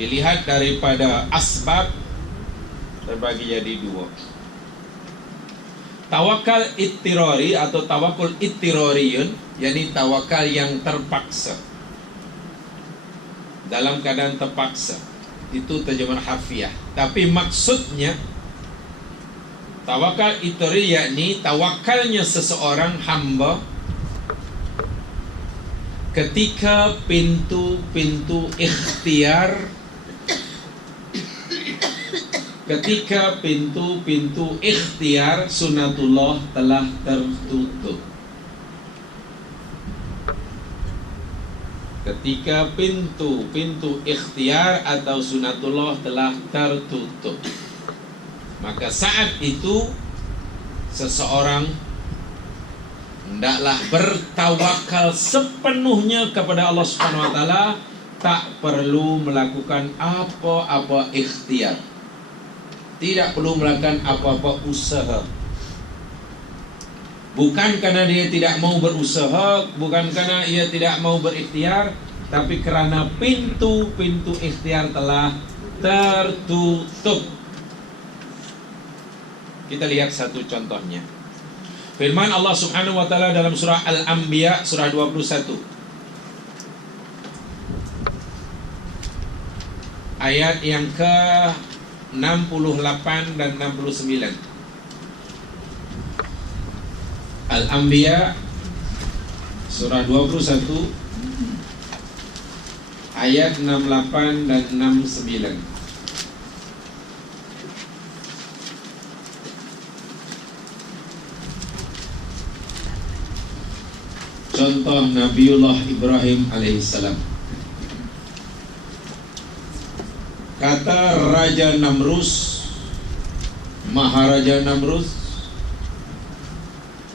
Dilihat daripada asbab, terbagi jadi dua. Tawakal ittirari atau tawakul ittirariyun, yakni tawakal yang terpaksa, dalam keadaan terpaksa. Itu terjemahan harfiah. Tapi maksudnya tawakal ittirari yakni tawakalnya seseorang hamba ketika pintu-pintu ikhtiar, ketika pintu-pintu ikhtiar sunatullah telah tertutup. Ketika pintu-pintu ikhtiar atau sunatullah telah tertutup, maka saat itu seseorang hendaklah bertawakal sepenuhnya kepada Allah Subhanahu wa taala, tak perlu melakukan apa-apa ikhtiar. Tidak perlu melakukan apa-apa usaha. Bukan karena dia tidak mau berusaha, bukan karena ia tidak mau berikhtiar, tapi kerana pintu-pintu ikhtiar telah tertutup. Kita lihat satu contohnya. Firman Allah Subhanahu wa taala dalam surah Al-Anbiya surah 21. Ayat yang ke 68 dan 69. Al-Anbiya surah 21 ayat 68 dan 69. Contoh Nabiullah Ibrahim alaihissalam. Kata Raja Namrus, Maharaja Namrus,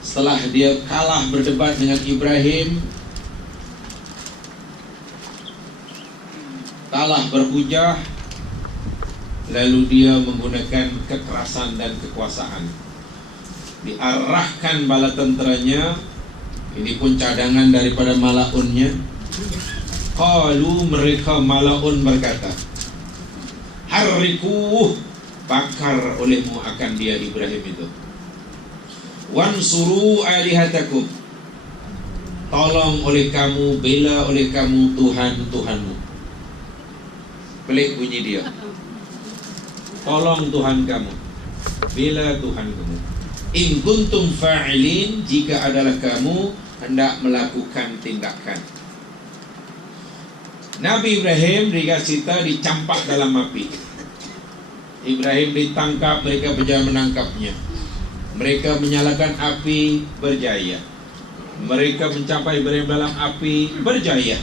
setelah dia kalah berdebat dengan Ibrahim, kalah berhujah, lalu dia menggunakan kekerasan dan kekuasaan. Diarahkan bala tenteranya, ini pun cadangan daripada malaunnya. Qalu, mereka malaun berkata, harriku, bakar olehmu akan dia Ibrahim itu. Wansuru alihatakum, tolong oleh kamu, bela oleh kamu Tuhan-Tuhanmu. Pelik bunyi dia. Tolong Tuhan kamu, bela Tuhan kamu. In kuntum fa'ilin, jika adalah kamu hendak melakukan tindakan. Nabi Ibrahim dikasih dicampak dalam api. Ibrahim ditangkap, mereka berjaya menangkapnya. Mereka menyalakan api, berjaya. Mereka mencapai Ibrahim dalam api, berjaya.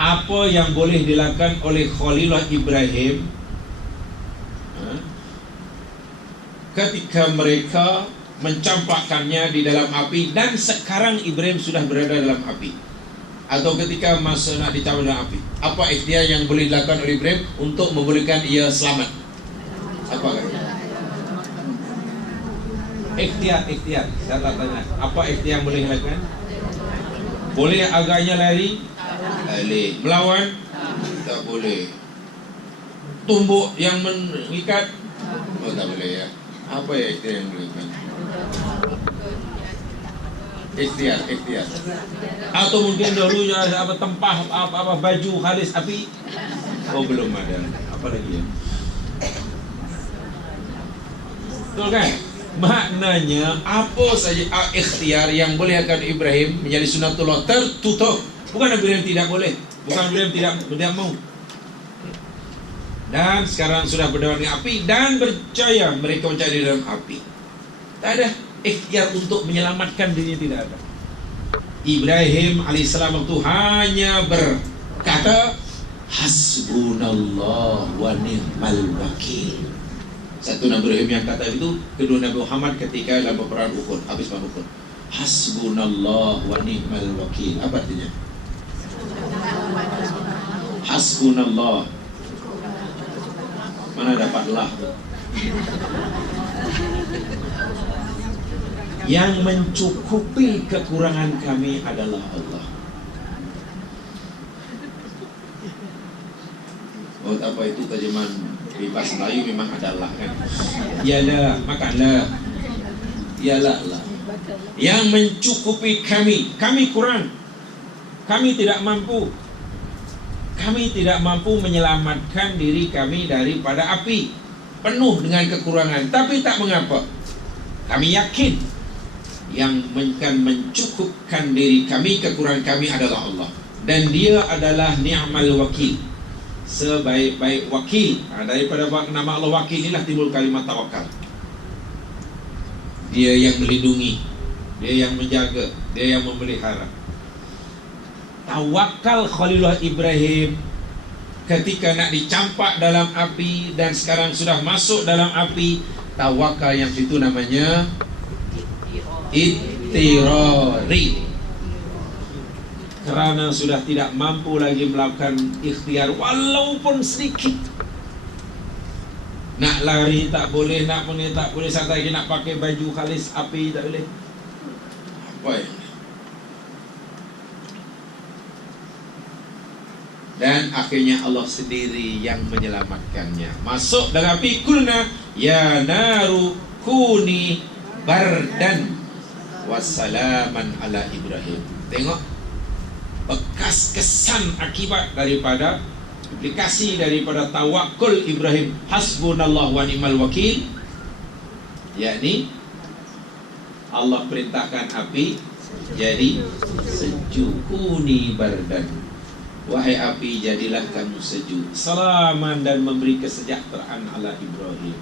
Apa yang boleh dilakukan oleh Khalilullah Ibrahim ketika mereka mencampakkannya di dalam api, dan sekarang Ibrahim sudah berada dalam api, atau ketika masa nak dicampak dalam api, apa ikhtiar yang boleh dilakukan oleh Ibrahim untuk membolehkan ia selamat? Apa katanya? Ikhtiar. Saya tak tanya. Apa ikhtiar yang boleh dilakukan? Boleh agaknya lari? Boleh. Melawan? Tak boleh. Tumbuk yang mengikat? Oh, tak boleh ya. Apa ya ikhtiar yang boleh dilakukan? Ikhtiar. Atau mungkin dahulu apa tempah apa baju halis api? Oh, belum ada. Apa lagi ya? Betul kan? Maknanya apa saja ikhtiar yang boleh akan Ibrahim menjadi sunatullah tertutup. Bukan Ibrahim tidak boleh, bukan Ibrahim tidak mau. Dan sekarang sudah berdebat dengan api dan berjaya mereka mencari dalam api. Tak ada ikhtiar untuk menyelamatkan dirinya, tidak ada. Ibrahim alaihissalam itu hanya berkata hasbunallah wa ni'mal wakil. Satu Nabi Ibrahim yang kata itu, kedua Nabi Muhammad ketika dalam peperangan Uhud, habis perang Uhud. Hasbunallah wa ni'mal wakil. Apa artinya? Hasbunallah. Mana dapatlah? Yang mencukupi kekurangan kami adalah Allah. Oh tak apa, itu terjemahan bebas Melayu memang adalah kan. Ialah, makanlah. Ialah lah. Yang mencukupi kami. Kami kurang. Kami tidak mampu. Kami tidak mampu menyelamatkan diri kami daripada api. Penuh dengan kekurangan. Tapi tak mengapa. Kami yakin yang akan mencukupkan diri kami, kekurangan kami adalah Allah. Dan Dia adalah ni'mal wakil, sebaik-baik wakil. Daripada nama Allah wakil inilah timbul kalimat tawakal. Dia yang melindungi, Dia yang menjaga, Dia yang memelihara. Tawakal Khalilullah Ibrahim ketika nak dicampak dalam api dan sekarang sudah masuk dalam api. Tawakal yang itu namanya ittirari, kerana sudah tidak mampu lagi melakukan ikhtiar walaupun sedikit. Nak lari tak boleh, nak menit tak boleh, sampai lagi nak pakai baju khalis api tak boleh. Apa ya? Dan akhirnya Allah sendiri yang menyelamatkannya. Masuk dalam api, kulna ya naru kuni bardan wassalaman ala Ibrahim. Tengok bekas kesan akibat daripada aplikasi daripada tawakul Ibrahim. Hasbunallah wa ni'mal wakil, yakni Allah perintahkan api jadi sejuk. Kuni bardan, wahai api jadilah kamu sejuk. Salaman, dan memberi kesejahteraan ala Ibrahim.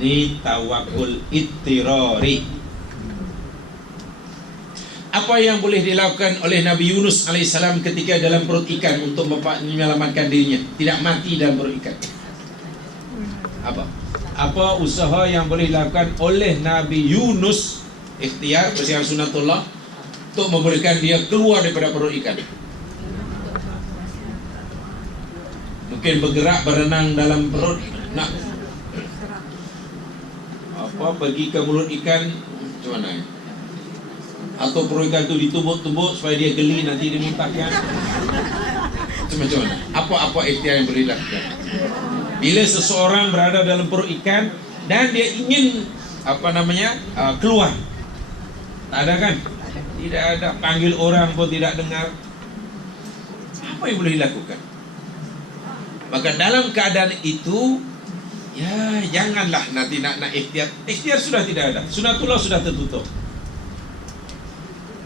Ini tawakul ittirari. Apa yang boleh dilakukan oleh Nabi Yunus alaihissalam ketika dalam perut ikan untuk menyelamatkan dirinya, tidak mati dalam perut ikan? Apa usaha yang boleh dilakukan oleh Nabi Yunus, ikhtiar bersihar sunatullah, untuk membolehkan dia keluar daripada perut ikan? Mungkin bergerak, berenang dalam perut, nak pergi ke mulut ikan, macam mana? Atau perut ikan itu ditumbuk-tumbuk supaya dia geli, nanti dimuntahkan. Macam mana? Apa ikhtiar yang boleh dilakukan? Bila seseorang berada dalam perut ikan dan dia ingin keluar, tak ada kan? Tidak ada, panggil orang pun tidak dengar. Apa yang boleh dilakukan? Maka dalam keadaan itu, ya janganlah nanti nak ikhtiar. Ikhtiar sudah tidak ada, sunatullah sudah tertutup.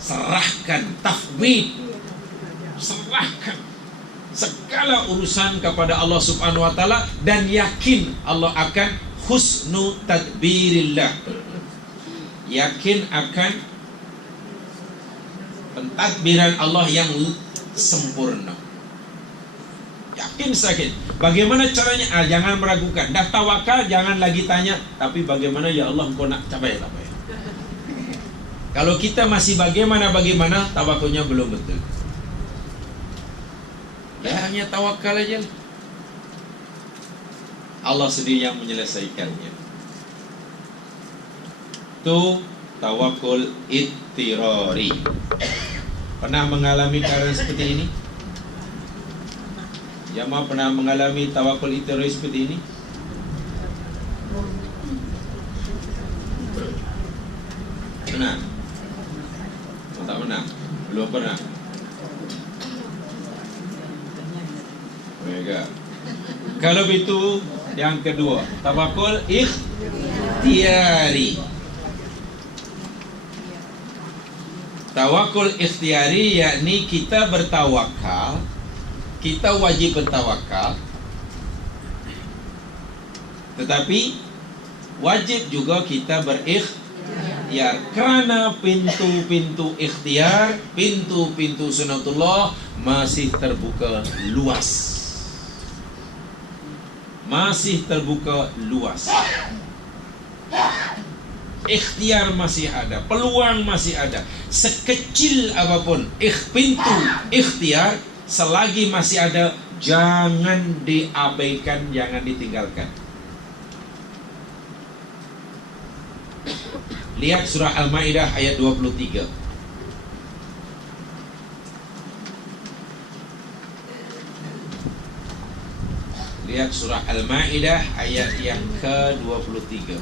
Serahkan, tafwid, serahkan segala urusan kepada Allah Subhanahu wa taala, dan yakin Allah akan husnu tadbirillah, yakin akan pentadbiran Allah yang sempurna. Yakin sakit. Bagaimana caranya? Jangan meragukan. Dah tawakal, jangan lagi tanya, tapi bagaimana ya Allah engkau nak capai apa ya? Kalau kita masih bagaimana, tawakulnya belum betul. Hanya tawakal aja. Allah sendiri yang menyelesaikannya. Itu tawakul ittirari. Pernah mengalami keadaan seperti ini? Jamaah pernah mengalami tawakul ittirari seperti ini? Pernah? Tak pernah? Belum pernah? Baik. Kalau itu yang kedua, tawakul ikhtiyari. Tawakul ikhtiyari yakni kita bertawakal, kita wajib bertawakal, tetapi wajib juga kita berikhtiar, kerana pintu-pintu ikhtiar, pintu-pintu sunatullah masih terbuka luas. Masih terbuka luas. Ikhtiar masih ada, peluang masih ada. Sekecil apapun pintu ikhtiar, selagi masih ada, jangan diabaikan, jangan ditinggalkan. Lihat surah Al-Maidah ayat 23. Lihat surah Al-Ma'idah ayat yang ke-23.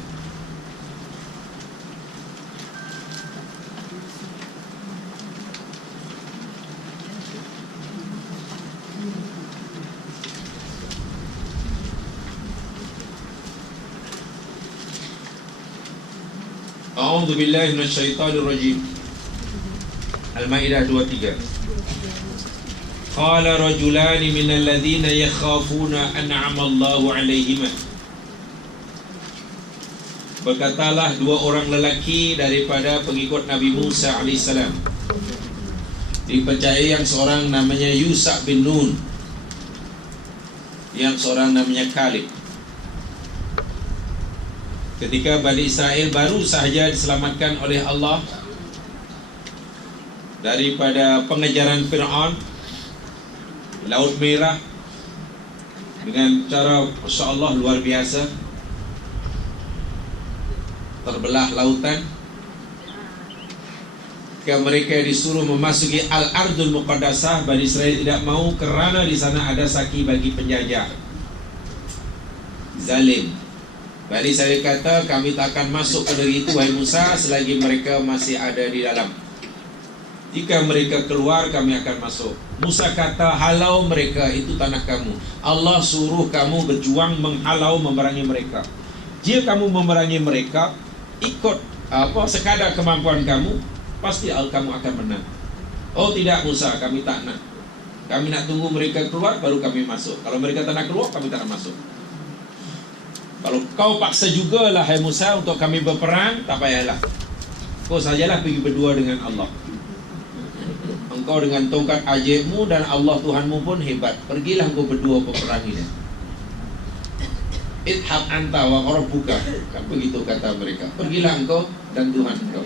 A'udzu billahi minasyaitonir rajim. Al-Maidah 23. Qala rajulani minal ladzina yakhafuna an'ama Allahu 'alaihim. Berkatalah dua orang lelaki daripada pengikut Nabi Musa alaihissalam. Dipercayai yang seorang namanya Yusha bin Nun, yang seorang namanya Kalib. Ketika Bani Israel baru sahaja diselamatkan oleh Allah daripada pengejaran Fir'aun, Laut Merah dengan cara Masya Allah luar biasa, terbelah lautan. Ketika mereka disuruh memasuki Al-Ardul Muqaddasah, Bani Israel tidak mau kerana di sana ada saki bagi penjajah zalim. Bani Israel kata, kami tak akan masuk ke negeri itu wahai Musa selagi mereka masih ada di dalam. Jika mereka keluar, kami akan masuk. Musa kata, halau mereka, itu tanah kamu. Allah suruh kamu berjuang menghalau, memerangi mereka. Jika kamu memerangi mereka, ikut sekadar kemampuan kamu, pasti kamu akan menang. Oh tidak Musa, kami tak nak. Kami nak tunggu mereka keluar, baru kami masuk. Kalau mereka tak nak keluar, kami tak nak masuk. Kalau kau paksa jugalah hai Musa untuk kami berperang, tak payahlah. Kau sajalah pergi berdua dengan Allah. Engkau dengan tongkat ajaibmu dan Allah Tuhanmu pun hebat. Pergilah engkau berdua peperangi dia. Idhab anta wa rabbuka. Kan begitu kata mereka. Pergilah engkau dan Tuhan engkau.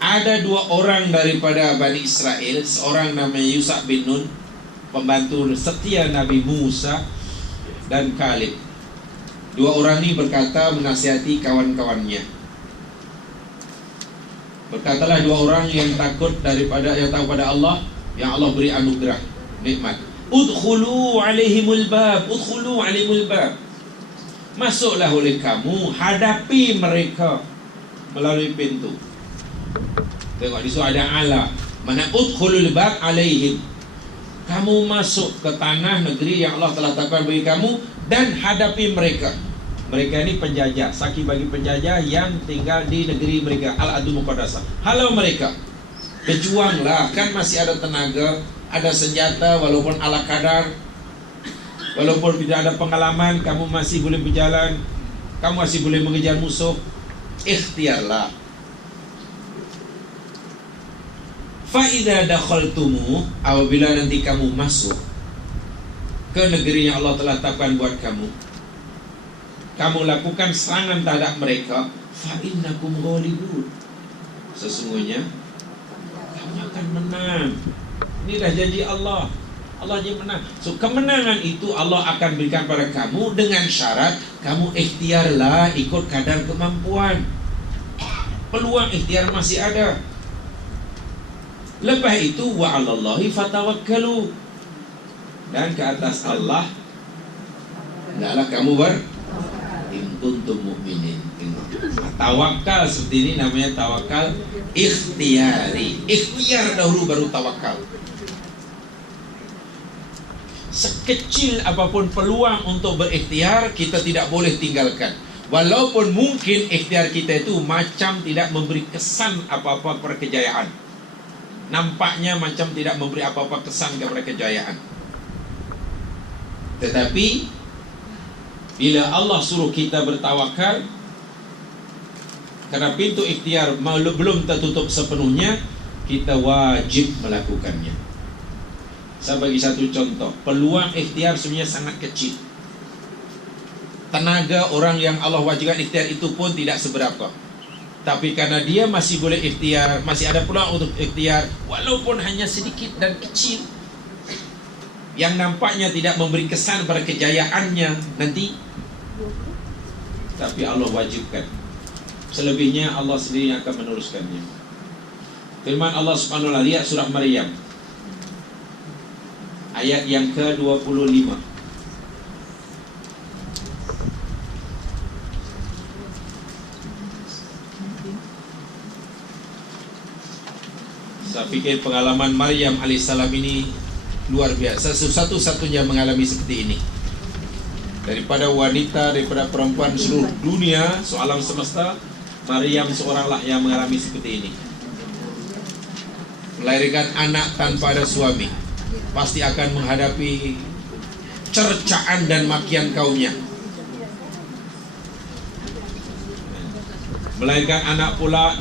Ada dua orang daripada Bani Israel, seorang namanya Yusha bin Nun, pembantu setia Nabi Musa, dan Kalib. Dua orang ini berkata menasihati kawan-kawannya. Berkatalah dua orang yang takut pada Allah, yang Allah beri anugerah nikmat. Udkhulu alaihimul bab, udkhulu alaihimul bab. Masuklah oleh kamu, hadapi mereka melalui pintu. Tengok di situ ada ala. Mana udkhulul bab alaihim. Kamu masuk ke tanah negeri yang Allah telah tetapkan bagi kamu dan hadapi mereka. Mereka ini penjajah, saki bagi penjajah yang tinggal di negeri mereka, Al-Ardul Muqaddasah. Halau mereka, berjuanglah, kan masih ada tenaga, ada senjata, walaupun ala kadar, walaupun tidak ada pengalaman, kamu masih boleh berjalan, kamu masih boleh mengejar musuh. Ikhtiarlah. Fa'idha dakhaltumu, apabila nanti kamu masuk ke negeri yang Allah telah tetapkan buat kamu, kamu lakukan serangan terhadap mereka, fa'innakum ghalibun, sesungguhnya kamu akan menang. Ini dah janji Allah. Allah janji menang. So kemenangan itu Allah akan berikan pada kamu dengan syarat kamu ikhtiarlah ikut kadar kemampuan. Peluang ikhtiar masih ada. Lepas itu wa 'alallahi fatawakkalu, dan ke atas Allah hendaklah kamu in kuntum mu'minin. Tawakal seperti ini namanya tawakal ikhtiari. Ikhtiar dahulu baru tawakal. Sekecil apapun peluang untuk berikhtiar, kita tidak boleh tinggalkan. Walaupun mungkin ikhtiar kita itu macam tidak memberi kesan apa-apa pada kejayaan, nampaknya macam tidak memberi apa-apa kesan kepada kejayaan, tetapi bila Allah suruh kita bertawakal, karena pintu ikhtiar belum tertutup sepenuhnya, kita wajib melakukannya. Saya bagi satu contoh. Peluang ikhtiar sebenarnya sangat kecil. Tenaga orang yang Allah wajibkan ikhtiar itu pun tidak seberapa, tapi karena dia masih boleh ikhtiar, masih ada peluang untuk ikhtiar, walaupun hanya sedikit dan kecil, yang nampaknya tidak memberi kesan pada kejayaannya nanti, tapi Allah wajibkan. Selebihnya Allah sendiri yang akan meneruskannya. Firman Allah Subhanahu wa ta'ala, lihat surah Maryam ayat yang ke-25. Saya fikir pengalaman Maryam alaihissalam ini luar biasa. Satu-satunya mengalami seperti ini. Daripada wanita, daripada perempuan seluruh dunia, sealam semesta, Maryam seoranglah yang mengalami seperti ini. Melahirkan anak tanpa ada suami, pasti akan menghadapi cercaan dan makian kaumnya. Melahirkan anak pula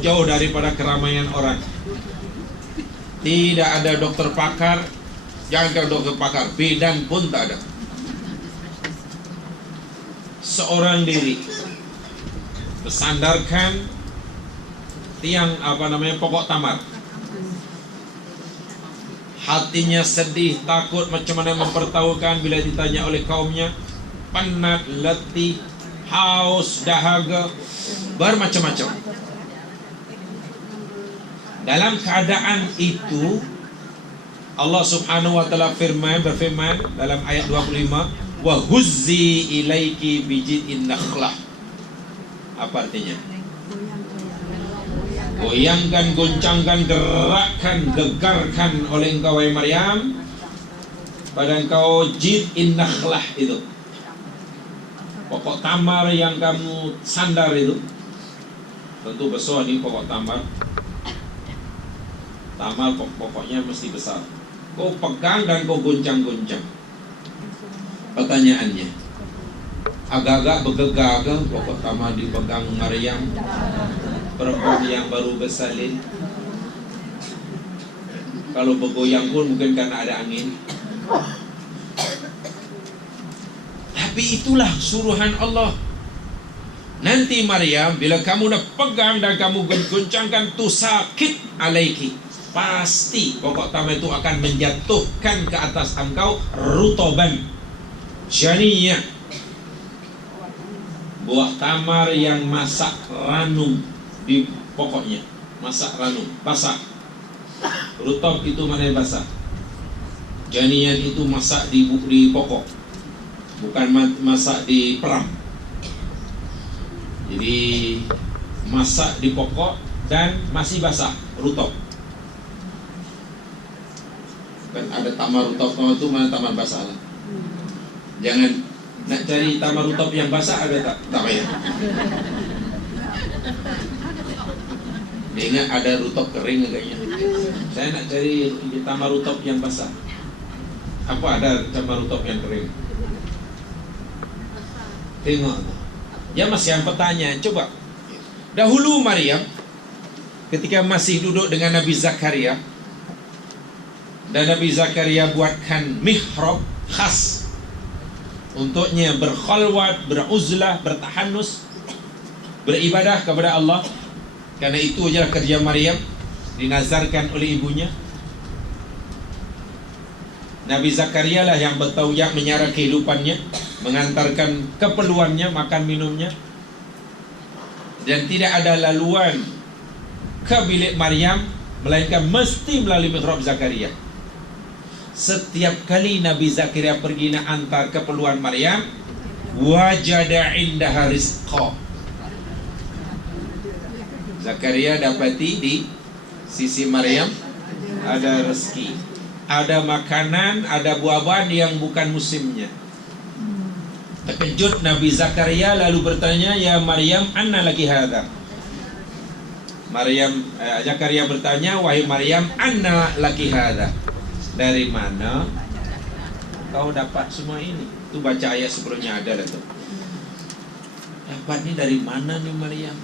jauh daripada keramaian orang. Tidak ada dokter pakar, jangan dokter pakar, bidan pun tak ada. Seorang diri bersandarkan tiang pokok tamar. Hatinya sedih, takut, macam mana mempertahukan bila ditanya oleh kaumnya. Penat, letih, haus, dahaga, bermacam-macam. Dalam keadaan itu, Allah Subhanahu wa taala berfirman dalam ayat 25, wa huzzi ilaiki bijid'in nakhlah. Apa artinya? Goyangkan, goncangkan, gerakkan, gegarkan oleh engkau wahai Maryam pada engkau jid'in nakhlah itu. Pokok tamar yang kamu sandar itu. Tentu besar nih pokok tamar. Tamar pokoknya mesti besar. Kau pegang dan kau goncang-goncang. Pertanyaannya, agak-agak bergegar ke pokok tamar dipegang Maryam, perempuan yang baru bersalin? Kalau bergoyang pun mungkin karena ada angin. Tapi itulah suruhan Allah. Nanti Maryam, bila kamu dah pegang dan kamu goncangkan, tu sakit alaiki, pasti pokok tamar itu akan menjatuhkan ke atas engkau rutoban, janiyah, buah tamar yang masak ranum di pokoknya. Masak ranum, basah. Rutob itu mana yang basah. Janiyah itu masak di pokok, bukan masak di peram. Jadi masak di pokok dan masih basah, rutob. Kan ada tamar rutob itu, mana tamar basah lah. Jangan nak cari tamar rutob yang basah, ada tak payah. Ingat ada rutob kering agaknya. Saya nak cari tamar rutob yang basah. Apa ada tamar rutob yang kering? Tengok. Ya Mas, yang pertanyaan, coba. Dahulu Maryam ketika masih duduk dengan Nabi Zakaria, dan Nabi Zakaria buatkan mihrab khas untuknya berkhalwat, beruzlah, bertahanus, beribadah kepada Allah. Karena itu adalah kerja Maryam, dinazarkan oleh ibunya. Nabi Zakaria lah yang bertauhid, menyara kehidupannya, mengantarkan keperluannya, makan minumnya. Dan tidak ada laluan ke bilik Maryam melainkan mesti melalui mihrab Zakaria. Setiap kali Nabi Zakaria pergi nak antar keperluan Maryam, wajada indaha rizqa. Zakaria dapati di sisi Maryam ada rezeki, ada makanan, ada buah-buahan yang bukan musimnya. Terkejut Nabi Zakaria lalu bertanya, ya Maryam, anna laki hadha. Zakaria bertanya, wahai Maryam, anna laki hadha, dari mana kau dapat semua ini? Tu baca ayat sebelumnya ada lah tu. Dapat ni dari mana ni Maryam?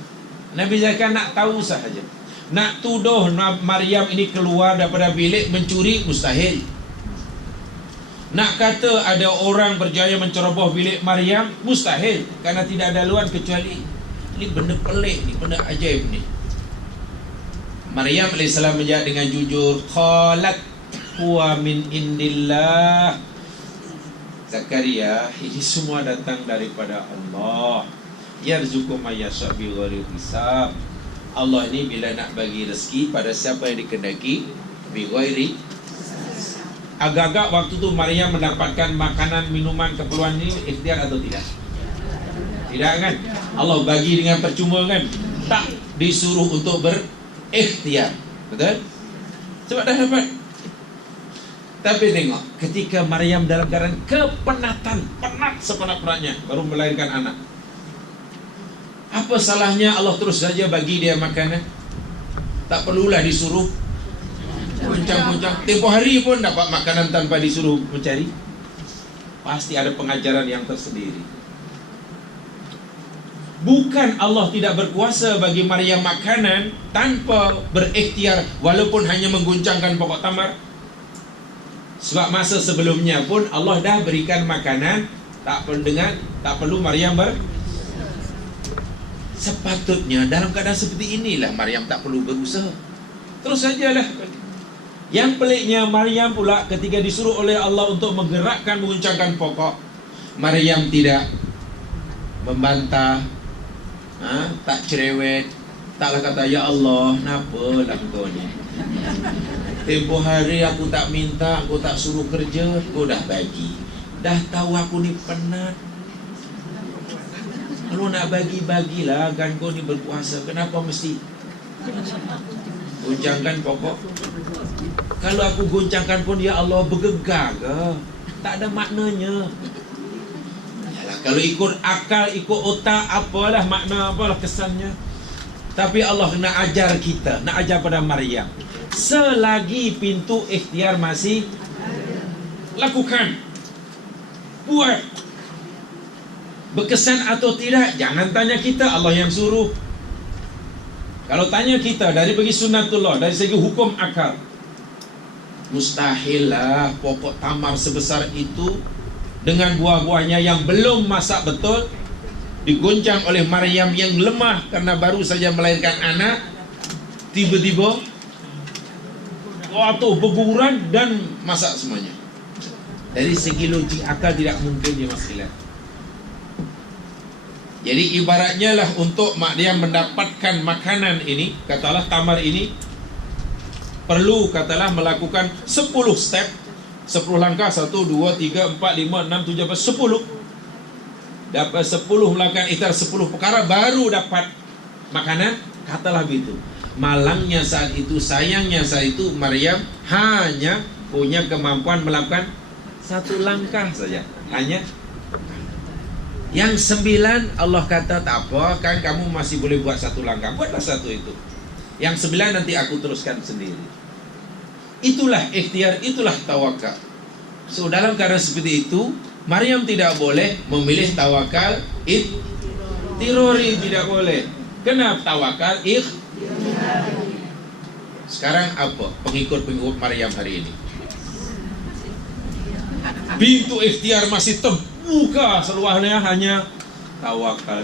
Nabi Zakaria nak tahu sahaja. Nak tuduh Maryam ini keluar daripada bilik mencuri, mustahil. Nak kata ada orang berjaya menceroboh bilik Maryam, mustahil. Karena tidak ada laluan kecuali ini benda pelik ni, benda ajaib ni. Maryam AS menjawab dengan jujur, qalat huwa min indillah. Zakaria, ini semua datang daripada Allah. Yarzuqu may yasha' bighairi hisab. Allah ini bila nak bagi rezeki pada siapa yang dikehendaki, bighairi agak-agak waktu tu Maryam mendapatkan makanan, minuman, keperluan ini ikhtiar atau tidak? Tidak kan? Allah bagi dengan percuma kan? Tak disuruh untuk berikhtiar. Betul? Sebab dah dapat. Tapi tengok, ketika Maryam dalam keadaan kepenatan, penat sepenat-penatnya, baru melahirkan anak, apa salahnya Allah terus saja bagi dia makanan? Tak perlulah disuruh goncang-goncang. Tempoh hari pun dapat makanan tanpa disuruh mencari. Pasti ada pengajaran yang tersendiri. Bukan Allah tidak berkuasa bagi Maryam makanan tanpa berikhtiar, walaupun hanya mengguncangkan pokok tamar. Sebab masa sebelumnya pun Allah dah berikan makanan, tak perlu Maryam sepatutnya dalam keadaan seperti inilah Maryam tak perlu berusaha. Terus sajalah. Yang peliknya Maryam pula ketika disuruh oleh Allah untuk menggerakkan, menguncangkan pokok, Maryam tidak membantah, tak cerewet, taklah kata ya Allah, kenapa lah kau ni? Tempoh hari aku tak minta, aku tak suruh kerja, kau dah bagi. Dah tahu aku ni penat. Kalau nak bagi-bagilah kan, kau ni berkuasa. Kenapa mesti goncangkan pokok? Kalau aku goncangkan pun ya Allah bergegar ke? Tak ada maknanya. Yalah, kalau ikut akal, ikut otak, apalah makna, apalah kesannya. Tapi Allah nak ajar kita, nak ajar pada Maryam, selagi pintu ikhtiar masih lakukan, buat. Berkesan atau tidak, jangan tanya kita, Allah yang suruh. Kalau tanya kita dari bagi sunnatullah, dari segi hukum akal, mustahil lah pokok tamar sebesar itu dengan buah-buahnya yang belum masak betul digoncang oleh Maryam yang lemah karena baru saja melahirkan anak, tiba-tiba waktu berguguran dan masak semuanya. Dari segi logik akal tidak mungkin dia masih lihat. Jadi ibaratnya lah untuk Maryam mendapatkan makanan ini, katalah tamar ini, perlu katalah melakukan 10 step, 10 langkah, 1, 2, 3, 4, 5, 6, 7, 10. Dapat 10 melakukan ikhtiar 10 perkara baru dapat makanan, katalah begitu. Malangnya saat itu, sayangnya saat itu, Maryam hanya punya kemampuan melakukan 1 langkah saja. Hanya yang 9 Allah kata tak apa, kan kamu masih boleh buat 1 langkah, buatlah 1 itu. Yang 9 nanti aku teruskan sendiri. Itulah ikhtiar, itulah tawakal. So dalam keadaan seperti itu, Maryam tidak boleh memilih tawakal tirori, tidak boleh. Kenapa tawakal Sekarang apa pengikut-pengikut Maryam hari ini? Pintu ikhtiar masih terbuka seluasnya, hanya tawakal.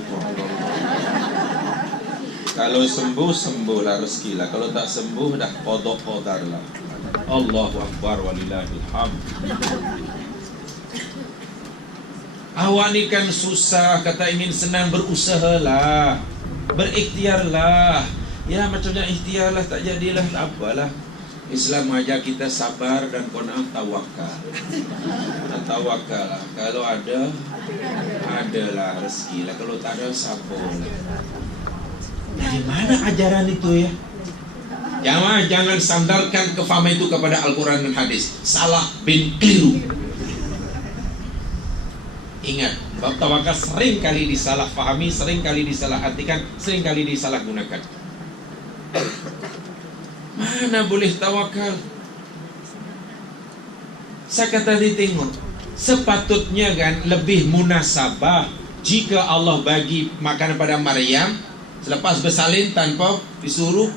Kalau sembuh, sembuhlah rezeki lah. Kalau tak sembuh, dah qada qadar lah. Allahu Akbar walillahil hamd. Awak ni kan susah, kata ingin senang, berusahalah, berikhtiarlah. Ya macamnya ikhtiarlah, tak jadilah, tak apalah. Islam ajar kita sabar dan qanaah, tawakal. Tawakal lah. Kalau ada, adalah rezeki lah. Kalau tak ada, sabarlah. Dari mana ajaran itu ya? Jangan sandarkan kefahaman itu kepada Al-Quran dan hadis. Salah bin keliru. Ingat, bab tawakal sering kali disalah fahami, sering kali disalah artikan, sering kali disalah gunakan. Mana boleh tawakal? Saya kata tengok, sepatutnya kan lebih munasabah jika Allah bagi makanan pada Maryam selepas bersalin tanpa disuruh,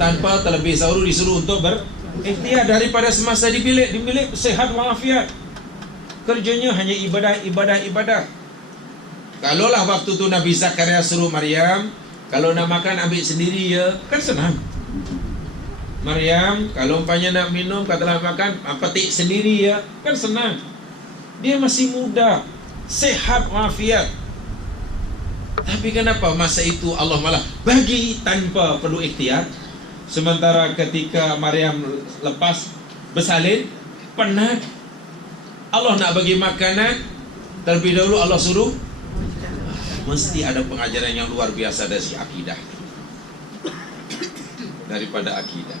tanpa terlebih dahulu disuruh untuk berikhtiar, daripada semasa di bilik sehat walafiat. Kerjanya hanya ibadah. Kalaulah waktu tu Nabi Zakaria suruh Maryam, kalau nak makan ambil sendiri ya, kan senang. Maryam, kalau umpamanya nak minum, katalah makan, petik sendiri ya, kan senang. Dia masih muda, sehat walafiat. Tapi kenapa masa itu Allah malah bagi tanpa perlu ikhtiar? Sementara ketika Maryam lepas bersalin, penat. Allah nak bagi makanan, terlebih dahulu Allah suruh, mesti ada pengajaran yang luar biasa dari akidah, daripada akidah.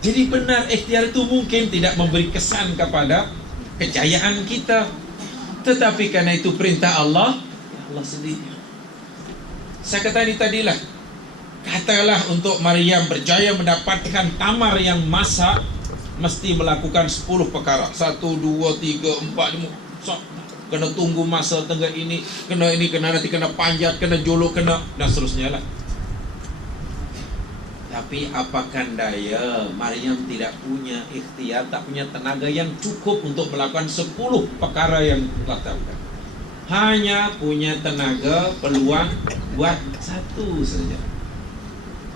Jadi benar, ikhtiar itu mungkin tidak memberi kesan kepada kejayaan kita, tetapi karena itu perintah Allah, Allah sendiri. Saya kata ini tadilah, katalah untuk Maryam berjaya mendapatkan tamar yang masak, mesti melakukan 10 perkara. 1, 2, 3, 4, 5. Kena tunggu masa tengah ini, kena nanti kena panjat, kena juluk, kena dan seterusnya lah. Tapi apakan daya, Maryam tidak punya ikhtiar, tak punya tenaga yang cukup untuk melakukan 10 perkara yang Allah tahukan. Hanya punya tenaga, peluang buat 1 saja.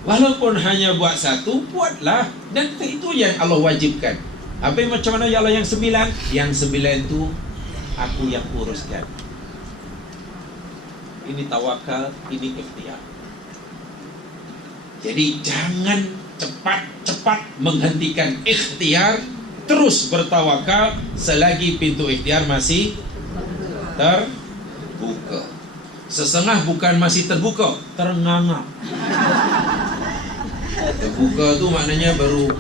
Walaupun hanya buat 1, buatlah. Dan itu yang Allah wajibkan. Apa macam mana ya Allah yang 9? Yang 9 itu aku yang uruskan. Ini tawakal, ini ikhtiar. Jadi jangan cepat-cepat menghentikan ikhtiar, terus bertawakal selagi pintu ikhtiar masih terbuka. Sesengah bukan masih terbuka, terenganga. Terbuka tu maknanya baru